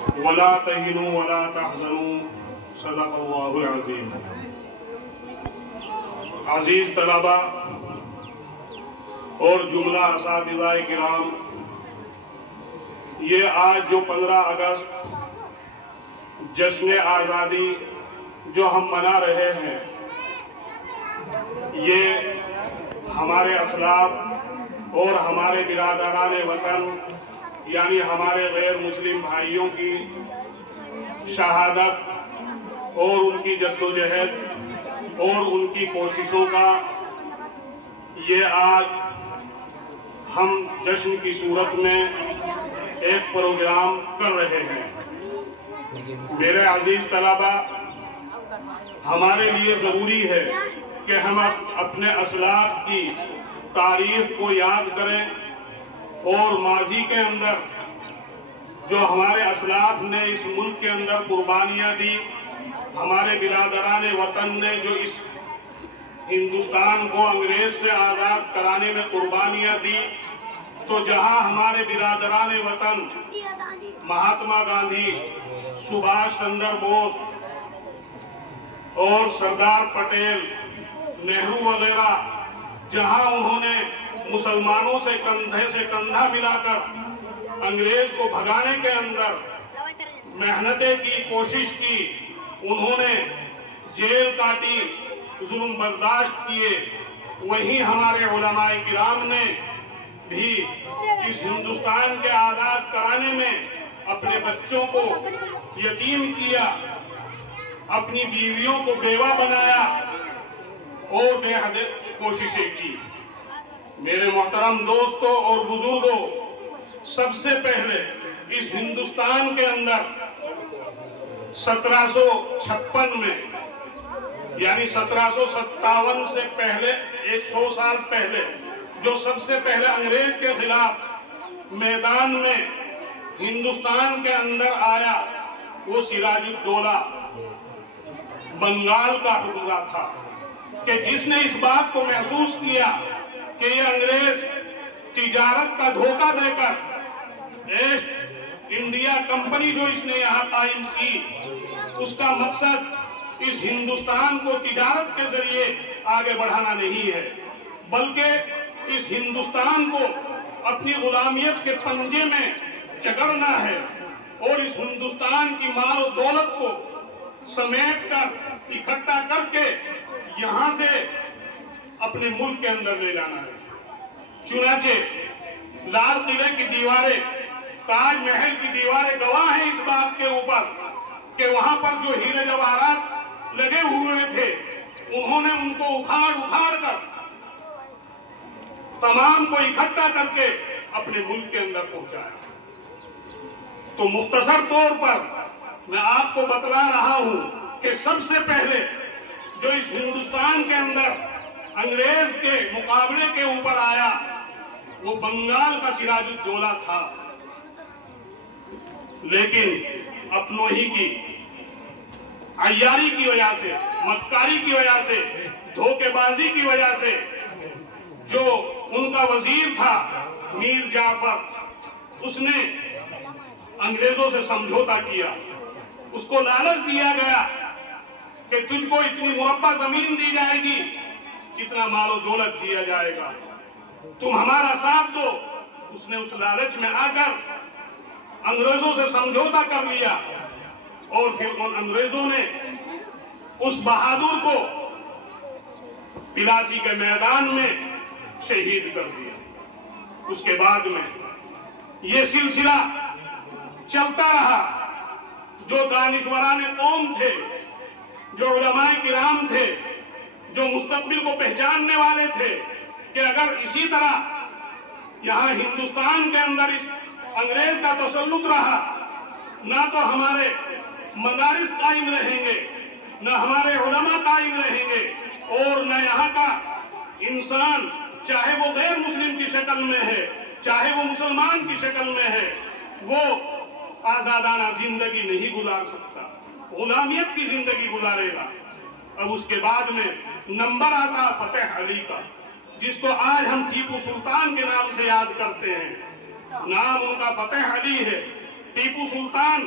ولا تهنوا ولا تحزنوا صدق اللہ العظیم۔ عزیز طلبہ اور جملہ اساتذہ کرام، یہ آج جو 15 اگست جشن آزادی جو ہم منا رہے ہیں، یہ ہمارے اسلاف اور ہمارے برادران وطن یعنی ہمارے غیر مسلم بھائیوں کی شہادت اور ان کی جدوجہد اور ان کی کوششوں کا یہ آج ہم جشن کی صورت میں ایک پروگرام کر رہے ہیں۔ میرے عزیز طلبہ، ہمارے لیے ضروری ہے کہ ہم اپنے اسلاف کی تاریخ کو یاد کریں اور ماضی کے اندر جو ہمارے اسلاف نے اس ملک کے اندر قربانیاں دی، ہمارے برادران وطن نے جو اس ہندوستان کو انگریز سے آزاد کرانے میں قربانیاں دی، تو جہاں ہمارے برادران وطن مہاتما گاندھی، سبھاش چندر بوس اور سردار پٹیل، نہرو وغیرہ، جہاں انہوں نے مسلمانوں سے کندھے سے کندھا ملا کر انگریز کو بھگانے کے اندر محنتیں کی، کوشش کی، انہوں نے جیل کاٹی، ظلم برداشت کیے، وہیں ہمارے علماء کرام نے بھی اس ہندوستان کے آزاد کرانے میں اپنے بچوں کو یتیم کیا، اپنی بیویوں کو بیوہ بنایا اور بے حد کوششیں کی۔ میرے محترم دوستوں اور بزرگوں، سب سے پہلے اس ہندوستان کے اندر 1756 میں یعنی 1757 سے پہلے 100 سال پہلے جو سب سے پہلے انگریز کے خلاف میدان میں ہندوستان کے اندر آیا، وہ سراج الدولہ بنگال کا حکمراں تھا، کہ جس نے اس بات کو محسوس کیا کہ یہ انگریز تجارت کا دھوکہ دے کر ایسٹ انڈیا کمپنی جو اس نے یہاں قائم کی، اس کا مقصد اس ہندوستان کو تجارت کے ذریعے آگے بڑھانا نہیں ہے، بلکہ اس ہندوستان کو اپنی غلامیت کے پنجے میں جکڑنا ہے اور اس ہندوستان کی مال و دولت کو سمیٹ کر اکٹھا کر کے یہاں سے اپنے ملک کے اندر لے جانا ہے۔ چنانچہ لال قلعے کی دیواریں، تاج محل کی دیواریں گواہ ہیں اس بات کے اوپر کہ وہاں پر جو ہیرے جواہرات لگے ہوئے تھے، انہوں نے ان کو اکھاڑ کر تمام کو اکٹھا کر کے اپنے ملک کے اندر پہنچایا۔ تو مختصر طور پر میں آپ کو بتلا رہا ہوں کہ سب سے پہلے جو اس ہندوستان کے اندر انگریز کے مقابلے کے اوپر آیا، وہ بنگال کا سراج الدولہ تھا، لیکن اپنوں ہی کی عیاری کی وجہ سے، مکاری کی وجہ سے، دھوکے بازی کی وجہ سے، جو ان کا وزیر تھا میر جعفر، اس نے انگریزوں سے سمجھوتا کیا، اس کو لالچ دیا گیا کہ تجھ کو اتنی مربع زمین دی جائے گی، اتنا مال و دولت دیا جائے گا، تم ہمارا ساتھ دو۔ اس نے اس لالچ میں آ کر انگریزوں سے سمجھوتا کر لیا اور پھر ان انگریزوں نے اس بہادر کو پلاسی کے میدان میں شہید کر دیا۔ اس کے بعد میں یہ سلسلہ چلتا رہا، جو دانشوران قوم تھے، جو علماء کرام تھے، جو مستقبل کو پہچاننے والے تھے کہ اگر اسی طرح یہاں ہندوستان کے اندر اس انگریز کا تسلط رہا، نہ تو ہمارے مدارس قائم رہیں گے، نہ ہمارے علماء قائم رہیں گے، اور نہ یہاں کا انسان، چاہے وہ غیر مسلم کی شکل میں ہے، چاہے وہ مسلمان کی شکل میں ہے، وہ آزادانہ زندگی نہیں گزار سکتا، غلامیت کی زندگی گزارے گا۔ اب اس کے بعد میں نمبر آتا فتح علی کا، جس کو آج ہم ٹیپو سلطان کے نام سے یاد کرتے ہیں۔ نام ان کا فتح علی ہے۔ ٹیپو سلطان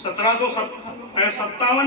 1757